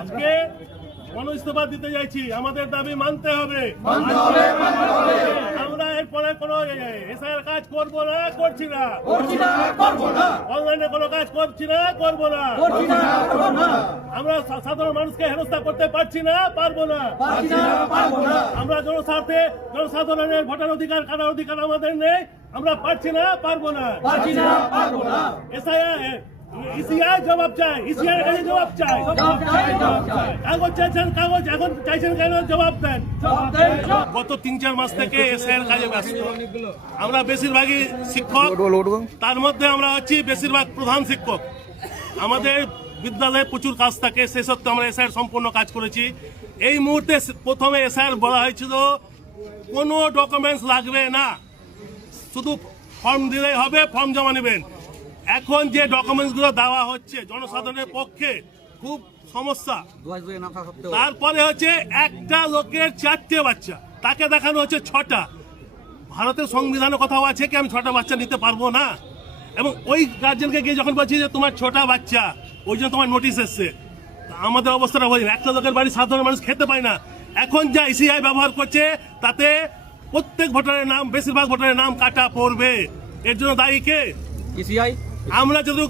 আজকে ইস্তফা দিতে যাচ্ছি, আমাদের দাবি মানতে হবে। আমরা এরপরে কোনো এসআইয়ের কাজ করবো না, করছি না, অনলাইনে কোনো কাজ করছি না, করবো না। আমরা সাধারণ মানুষকে হেনস্থা করতে পারছি না, পারবো না। আমরা জনস্বার্থে জনসাধারণের ভোটার অধিকার, কাটার অধিকার আমাদের নেই, আমরা পারছি না, পারবো না। ইসিআই জবাব চাই, ইসিআই কাছে জবাব চাই। কাগজ চাইছেন, কাগজ এখন চাইছেন কেন? জবাব দেন। গত 3-4 মাস থেকে এসআইয়ের কাজে ব্যস্ত। আমরা বেশিরভাগই শিক্ষক, তার মধ্যে আমরা হচ্ছি বেশিরভাগ প্রধান শিক্ষক। আমাদের বিদ্যালয়ে প্রচুর কাজ থাকে, সে সত্ত্বেও আমরা এসআইয়ের সম্পূর্ণ কাজ করেছি। এই মুহূর্তে প্রথমে এসআইয়ের বলা হয়েছিল কোনো ডকুমেন্টস লাগবে না, শুধু ফর্ম দিলেই হবে, ফর্ম জমা নেবেন। এখন যে ডকুমেন্টসগুলো দেওয়া হচ্ছে জনসাধারণের পক্ষে খুব সমস্যা। তারপরে হচ্ছে একটা লোকের 4টে বাচ্চা, তাকে দেখানো হচ্ছে 6টা। ভারতের সংবিধানে কোথাও আছে কি আমি 6টা বাচ্চা নিতে পারবো না? এবং ওই গার্জেনকে গিয়ে যখন বলছি যে তোমার 6টা বাচ্চা, ওই জন্য তোমার নোটিশ এসছে। আমাদের অবস্থাটা বলি, একটা লোকের বাড়ি সাধারণ মানুষ খেতে পায় না। এখন যা ইসিআই ব্যবহার করছে তাতে প্রত্যেক ভোটারের নাম, বেশিরভাগ ভোটারের নাম কাটা পড়বে। এর জন্য দায়ী কে? ইসিআই। আমরা যদি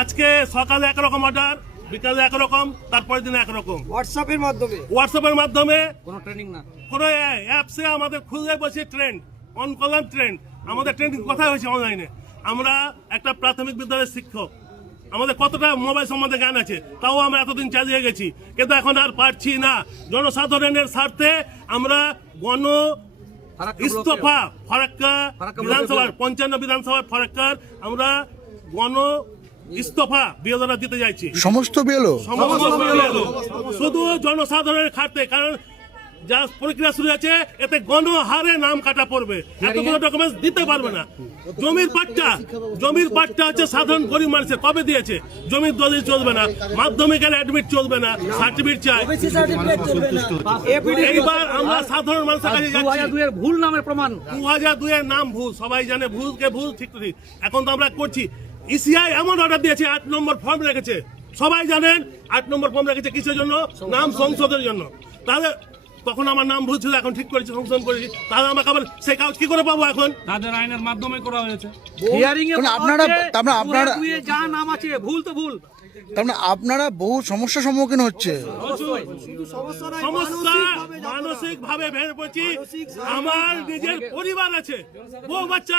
আজকে সকালে একরকম অর্ডার, বিকালে একরকম, তারপরের দিনে একরকম, হোয়াটসঅ্যাপের মাধ্যমে কোনো ট্রেনিং না, কোনো অ্যাপসে আমাদের খুঁজে বসে ট্রেন্ড অন করলাম, ট্রেন্ড আমাদের ট্রেন্ডিং কোথায় হয়েছে? অনলাইনে। আমরা একটা প্রাথমিক বিদ্যালয়ের শিক্ষক, আমাদের কতটা মোবাইল সম্বন্ধে জ্ঞান আছে, তাও আমরা এতদিন চালিয়ে গেছি, কিন্তু এখন আর পারছি না। জনসাধারণের স্বার্থে আমরা গণ ইস্তফা ফারাক্কা বিধানসভার 55 বিধানসভার ফারাক্কার আমরা গণ ইস্তফা বিএলওরা দিতে যাচ্ছি। সমস্ত বিএলও শুধু জনসাধারণের খাতে, কারণ যা প্রক্রিয়া শুরু আছে এতে গণহারে নাম কাটা পড়বে, এতগুলো ডকুমেন্টস দিতে পারবে না। জমির পাট্টা হচ্ছে সাধারণ গরিব মানুষের, কবে দিয়েছে? জমির দলিল চলবে না, মাধ্যমিকের অ্যাডমিট চলবে না, সার্টিফিকেট চাই। এইবার আমরা সাধারণ মানুষের কাছে যাচ্ছি, 2002 এর ভুল নামের প্রমাণ, 2002 এর নাম ভুল, সবাই জানে ভুলকে ভুল, ঠিক ঠিক। এখন তো আমরা করছি। ইসিআই এমন অর্ডার দিয়েছে, 8 নম্বর ফর্ম রেখেছে, সবাই জানেন 8 নম্বর ফর্ম রেখেছে কিসের জন্য? নাম সংশোধনের জন্য। তাহলে তখন আমার নাম ভুল ছিল, এখন ঠিক করেছি, সংশোধন করেছি, তাহলে আমাকে আবার সেই কাজ কি করে পাবো? এখন তাদের আইনের মাধ্যমে করা হয়েছে। আপনারা যা নাম আছে ভুল তো ভুল, আপনারা বহু সমস্যার সম্মুখীন হচ্ছে। সমস্যা মানসিক ভাবে ভেঙে পড়ছি। আমার নিজের পরিবার আছে, বউ বাচ্চা